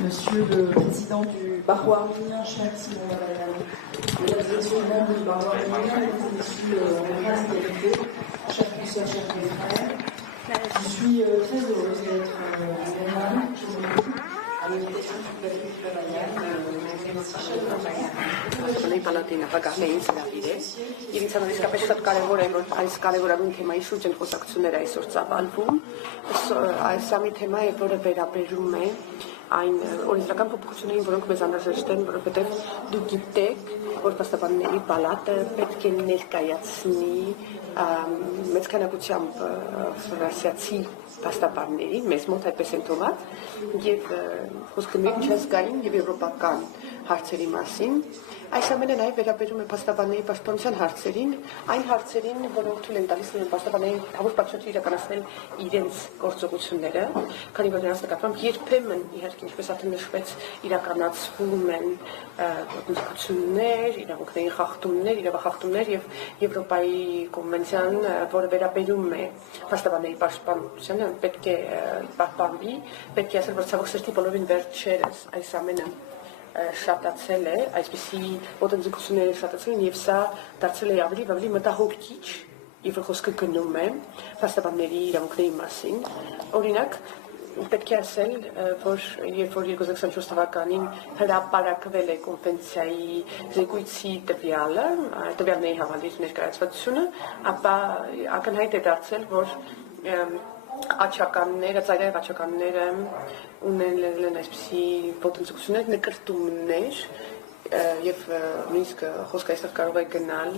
Monsieur le Président du barreau arménien, cher Simon Balayan, Mesdames et Messieurs les membres du barreau arménien, Mesdames et Messieurs les grâces d'invités, chers consoeurs, chers confrères, je suis très heureuse d'être en Allemagne aujourd'hui à l'invitation du Patrick Balayan, Nei palatina pagamenți la vide. Irința noi scapă tot care vor avea tema isu gen խոսակցությունները այսօր ծավալվում։ Այս ամի թեմա է, որը վերաբերում է այն օրենսդրական փոփոխություններին, որոնք մեզ անհրաժեշտ են, որովհետև դուք գիտեք, որ Փաստաբանների պալատը պետք է ներկայացնի մեծ քանակությամբ ֆրանսիացի փաստաբաններին, մեզ մոտ այդպես են թողած, եւ խոսքը միջազգային եւ եվրոպական հարցերի մասին։ Այս ամենը նաև վերաբերում է փաստաբանների պաշտպանության հարցերին, այն հարցերին, որոնք թույլ են տալիս փաստաբաններին հավուր պատշաճ իրականացնել իրենց գործողությունները, քանի որ նրանց նկատմամբ երբեմն, իհարկե, ինչպես արդեն նշվեց, իրականացվում են գործողություններ, իրավունքների խախտումներ, իրավախախտումներ եւ Եվրոպայի կոնվենցիան, որը վերաբերում է փաստաբանների պաշտպանությանը, պետք է պահպանվի, պետք է ասել, որ ցավոք սրտի բոլորին վերջերս այս ամենը շատացել է, այսպիսի ոտնձգությունները շատացել են եւ սա դարձել է ավելի մտահոգիչ, եւ խոսքը գնում է փաստաբանների իրավունքների մասին։ Օրինակ, պետք է ասել, որ երբ որ 2024 թվականին հրապարակվել է կոնվենցիայի զեկույցի տվյալների հավալիր ներկայացվածությունը, ապա ակնհայտ է դարձել, որ աչականները, ծայրահեղ աչականները ունենել են այսպիսի ոտնձգություններ, նկրտումներ եւ նույնիսկ խոսքը այստեղ կարող է գնալ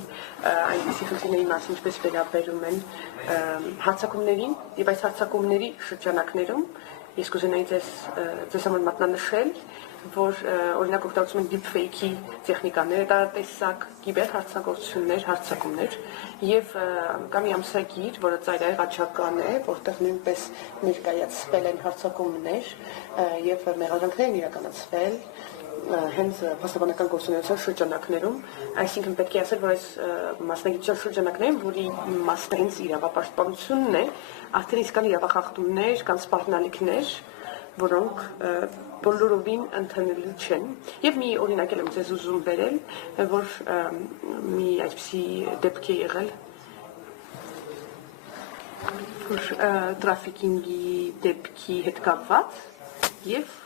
այնպիսի խնդիրների մասին, ինչպես վերաբերում են հարձակումներին եւ այս հարձակումների շրջանակներում ես կուզենայի ձեզ համար մատնանշել, որ օրինակ օգտագործում են deepfake-ի տեխնիկաները, տարատեսակ կիբերհարձակողություններ, հարձակումներ եւ կա մի ամսագիր, որը ծայրահեղ աչական է, որտեղ նույնպես ներկայացվել են հարձակումներ եւ մեղադրանքներ են իրականացվել հենց փաստաբանական գործունեության շրջանակներում, այսինքն պետք է ասել, որ այս մասնագիտության շրջանակներում, որի մասն հենց իրավապաշտպանությունն է, արդեն իսկ կան իրավախախտումներ, կան սպառնալիքներ, որոնք բոլորովին ընդունելի չեն։ Եվ մի օրինակ եմ ձեզ ուզում բերել, որ մի այսպիսի դեպք է եղել, որ տրաֆիկինգի դեպքի հետ կապված եւ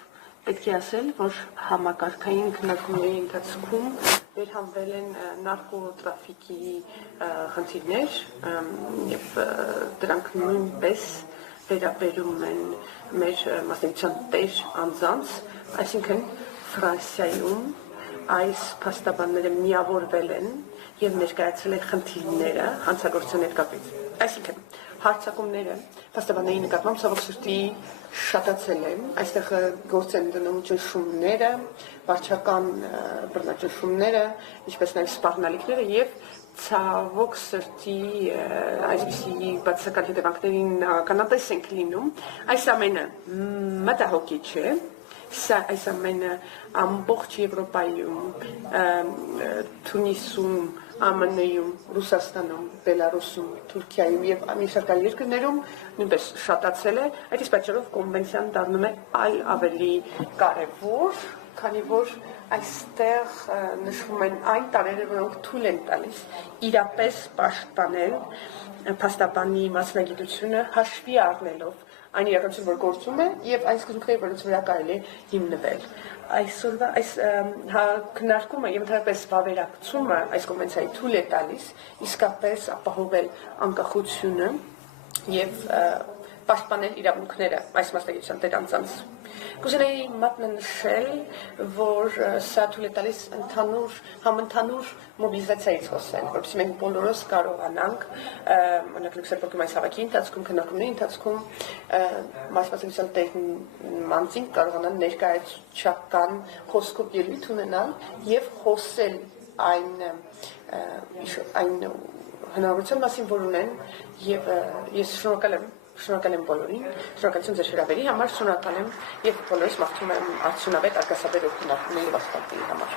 պետք է ասել, որ համակարգային քննարկումների ընթացքում վերհանվել են նարկոտրաֆիկի խնդիրներ եւ դրանք նույնպես վերաբերում են մեր մասնագիտության տեր անձանց, այսինքն Ֆրանսիայում այս փաստաբանները միավորվել են եւ ներկայացել են խնդիրները հանցագործության հետ կապված։ Այսինքն հարձակումները փաստաբանների նկատմամբ ցավոք սրտի շատացել են, այստեղ գործ են դնում ճնշումները, վարչական բռնաճնշումները, ինչպես նաեւ սպառնալիքները եւ ցավոք սրտի այսպիսի բացական հետևանքներին ականատես ենք լինում։ Այս ամենը մտահոգիչ է, այս ամենը ամբողջ Եվրոպայում, Թունիսում, ԱՄՆ-ում, Ռուսաստանում, Բելարուսում, Թուրքիայում եւ մի շարք այլ երկրներում նույնպես շատացել է, այդ իսկ պատճառով կոնվենցիան դառնում է այլ ավելի կարեւոր, քանի որ այստեղ նշվում են այն տարրերը, որոնք թույլ են տալիս իրապես պաշտպանել փաստաբանի մասնագիտությունը հաշվի առնելով այն իրականություն, որ գործում է եւ այն սկզբունքները, որոնց վրա կարելի է հիմնվել։ Այսօրվա այս քննարկումը եւ ընդհանրապես վավերացումը այս կոնվենցիայի թույլ է տալիս իսկապես ապահովել անկախությունը եւ պաշտպանել իրավունքները այս մասնագիտության տեր անձանց։ Կուզենայի մատնանշել, որ սա թույլ է տալիս համընդհանուր մոբիլիզացիայից խոսել, որովհետեւ մենք բոլորս կարողանանք օրինակ Լյուքսեմբուրգում այս հավաքի ընթացքում քննարկումների ընթացքում մասնագիտության տեր անձին կարողանան ներկայացուցչական խոսքով ելույթ ունենալ եւ խոսել այն հնարավորության մասին, որ ունեն եւ ես շնորհակալ եմ բոլորին, շնորհակալություն ձեր հրավերի համար, շնորհակալ եմ եւ բոլորիս մաղթում եմ արդյունավետ արկասաբեր օգնությունների վաստակների համար։